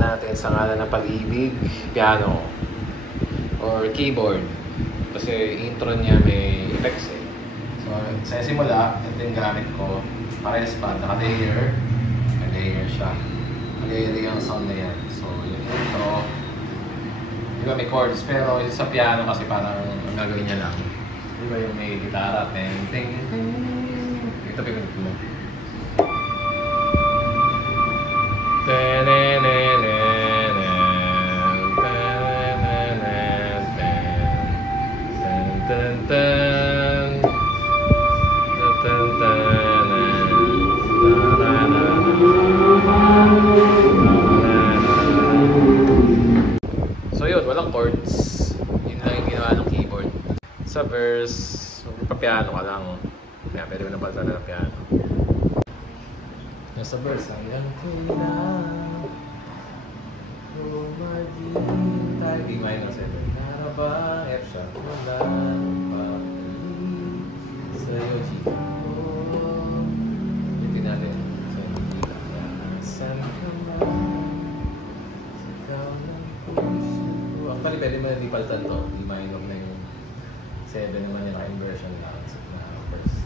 natin sa ngalan ng pag-ibig, piano or keyboard. Kasi intro niya may effects eh. So sa simula, ito yung gamit ko. Parehas pa, naka-layer. Naka-layer siya. Naka-layer yung sound na yan. So yung intro, di ba may chords, pero yung sa piano kasi parang ang gagawin niya lang. Di ba yung may gitara, ting ting ting. Ito pinag mo. So yun, walang chords. Yun lang yung ginawa ng keyboard. Sa verse, magpapiano ka lang. Kaya pwede mo na balta na ng piano. Sa verse, hanggang kailan tayo D minor 7. Karaba, F sharp, wala pa sa'yo, G. Litin natin. Saan ka man, sigaw ng puso. Actually, pwede mo na di paltan to. D minor na yung 7 naman yung inversion lang na verse.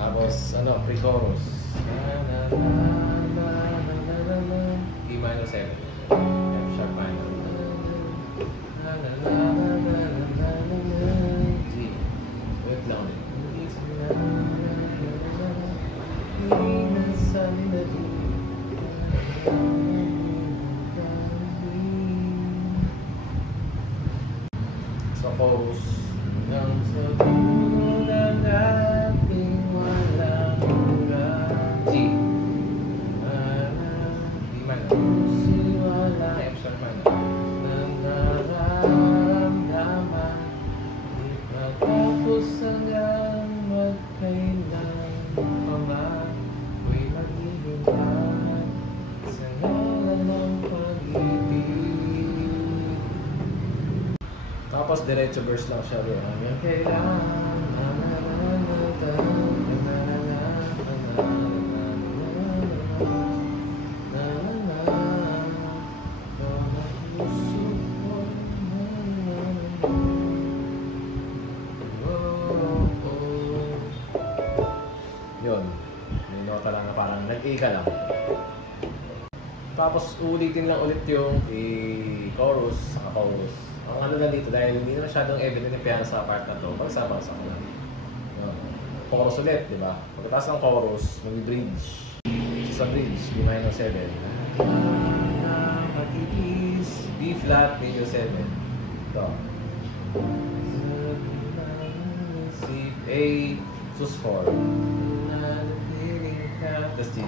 Tapos, pre-chorus. E minor 7. F sharp minor. G. Wait lang ulit. So, chorus. Nang sa bulan nating walang hanggan. G. D minor. Siwala. F sharp minor. Nang nararamdaman di matapos hanggang magkailan pa man ako'y maghihintay sa ngalan ng pag-ibig. Tapos diretso verse lang siya doon. Hanggang kailan yun. May nota lang na parang nag-ika lang. Tapos ulitin lang ulit yung chorus sa chorus. Ang ano na dito, dahil hindi na masyadong evident yung piano sa part na to, pagsama-sama ko lang. Chorus ulit, di ba? Pagkatapos ng chorus, mag-bridge. Sa bridge, B minor 7. B flat, major 7. Ito. C, A, sus 4. Tapos G,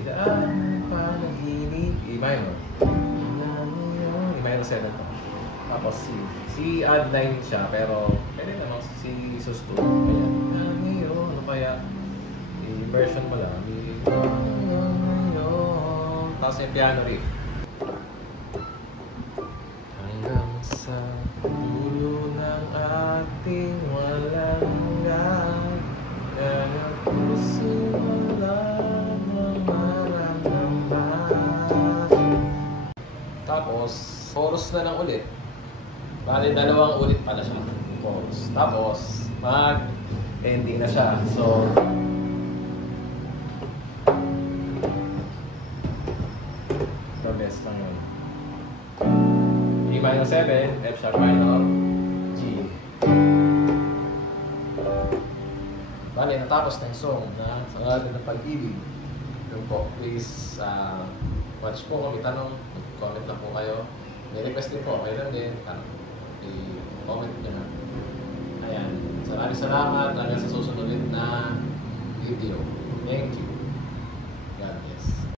panaginip, E minor. E minor 7 to. Tapos C. C add 9 siya, pero pwede naman C sus 2. Ayan. Ano kaya? I-version mo lang. Tapos yung piano riff. Hanggang sa dulo ng ating walang hanggan, kaya puso wala nang maramdaman. Tapos, chorus na lang ulit. Bali, dalawang ulit pala siya. Chorus. Tapos, mag-ending na siya. So, the best lang yun. E minor 7, F sharp minor, G. Bali, natapos na yung song na sa ngalan ng pag-ibig. Yun po, please watch po kung may tanong, mag-comment na po kayo. May request din po, okay lang din. I-comment nyo na. Ayan. Maraming salamat hanggang sa susunod na video. Thank you. God bless.